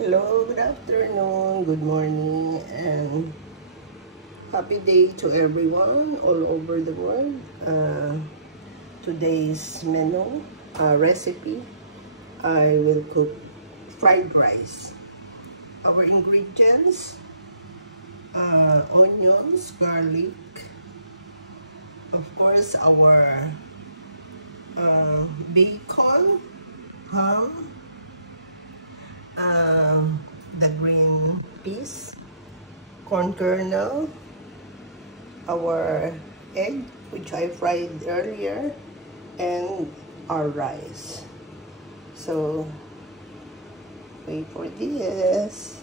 Hello, good afternoon, good morning, and happy day to everyone all over the world. Today's menu, recipe, I will cook fried rice. Our ingredients, onions, garlic, of course our bacon, ham, the green peas, corn kernel, our egg, which I fried earlier, and our rice. So, wait for this.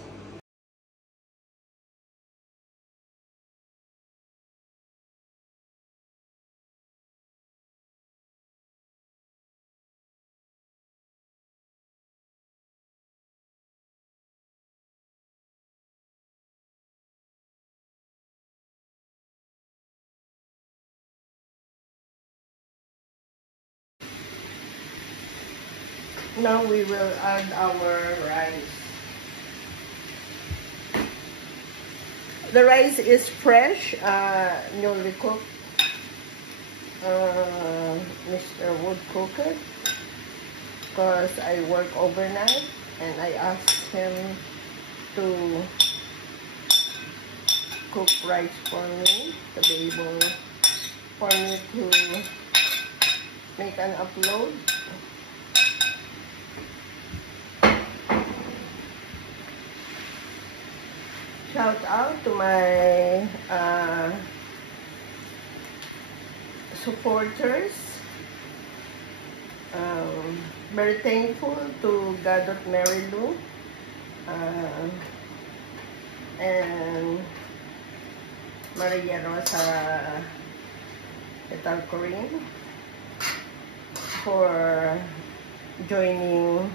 Now we will add our rice. The rice is fresh, newly cooked. Mr. Wood cooked it because I work overnight and I asked him to cook rice for me to be able for me to make an upload. Shout out to my supporters. Very thankful to Gadot Mary Lou and Maria Rosa Etalcorin for joining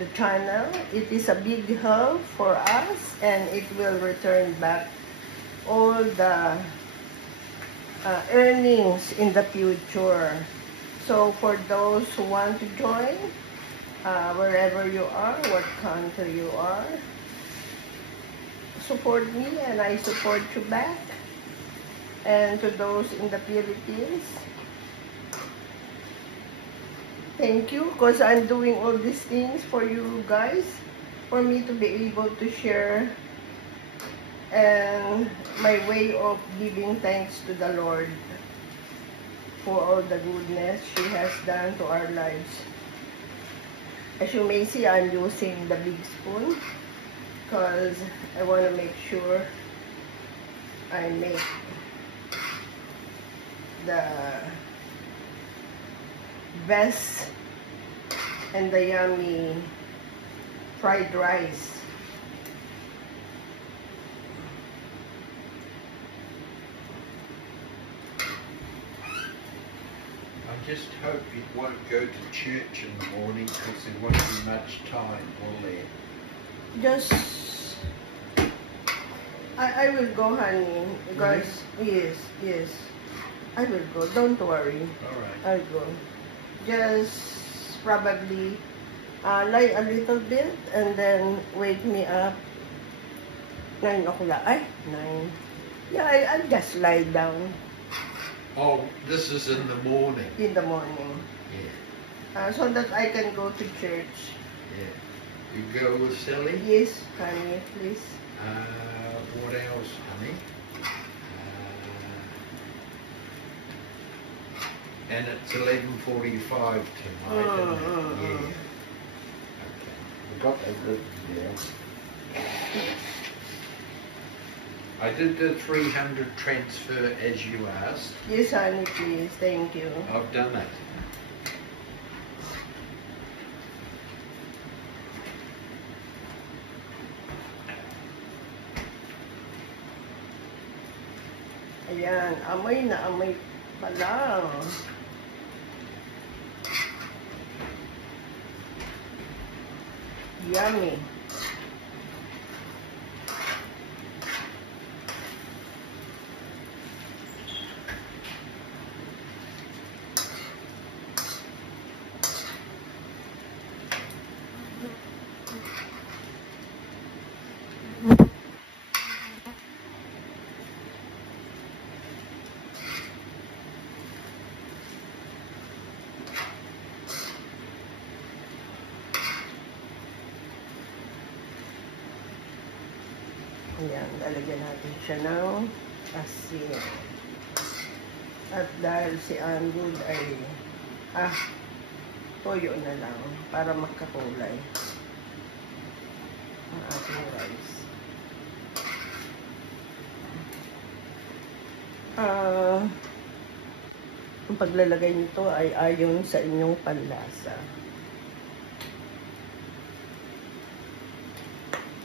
the channel. It is a big help for us and it will return back all the earnings in the future. So for those who want to join, wherever you are, what country you are, support me and I support you back. And to those in the Philippines, thank you, because I'm doing all these things for you guys, for me to be able to share and my way of giving thanks to the Lord for all the goodness He has done to our lives. As you may see, I'm using the big spoon because I want to make sure I make the best and the yummy fried rice. I just hope it won't go to church in the morning because there won't be much time, will there? Just I will go, honey, because Really? yes, I will go, don't worry. Alright. I'll go. Just probably lie a little bit and then wake me up 9 o'clock. 9. Yeah, I'll just lie down Oh, this is in the morning. in the morning. Yeah. So that I can go to church. Yeah. You go with Sally? Yes, honey, please. What else, honey? And it's 11:45 tonight, isn't it? Yeah. Okay. We got that written down. I did the 300 transfer as you asked. Yes, honey, please. Thank you. I've done it. Ayan, amoy na amoy pa lang. Yummy. Ayan, lalagyan natin siya ng asin. At dahil si Andrew ay, toyo na lang para magkakulay ang ating rice. Ang paglalagay nito ay ayon sa inyong panlasa.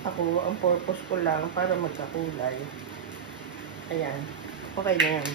Ako, ang purpose ko lang para magkakulay. Ayan. Okay na yan.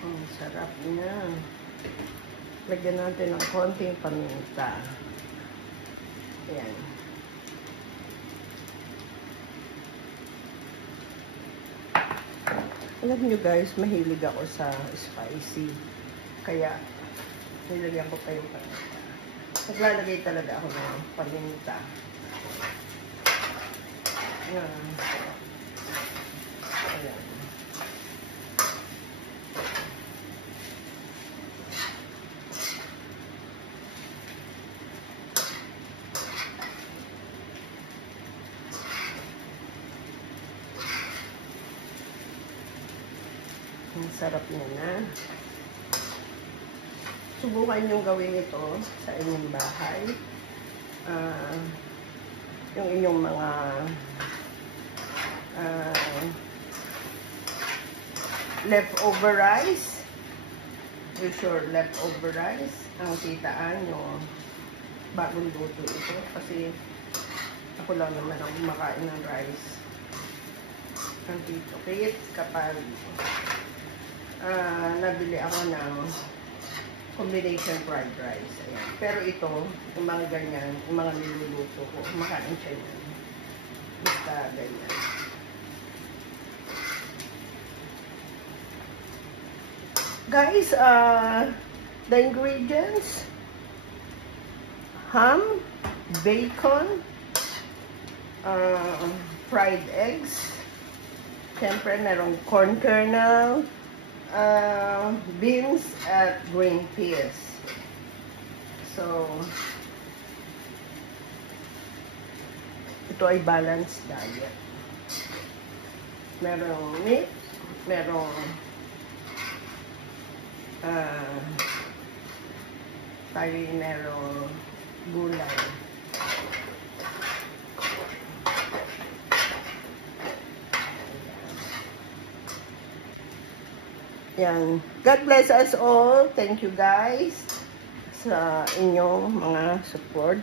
Ang sarap niya. Lagyan natin ng konting paminta. Ayan. Alam nyo guys, mahilig ako sa spicy. Kaya, nilagyan ko pa yung paminta. Naglalagay talaga ako ng paminta. Ayan. Ayan. Ang sarap niya na. Subukan niyong gawin ito sa inyong bahay. Yung inyong mga leftover rice. Use your leftover rice. Ang kitaan nyo, bagong luto ito. Kasi ako lang naman ang kumakain ng rice. Ang dito kit kapag nabili ako ng combination fried rice. Ayan. Pero ito, yung mga ganyan, yung mga niluluto ko, makain siya yan. Basta ganyan. Guys, the ingredients, ham, bacon, fried eggs, siyempre merong corn kernel, beans at green peas. So, ito ay balanced diet. Merong meat, merong merong gulay. Yan. God bless us all. Thank you guys sa inyong mga support.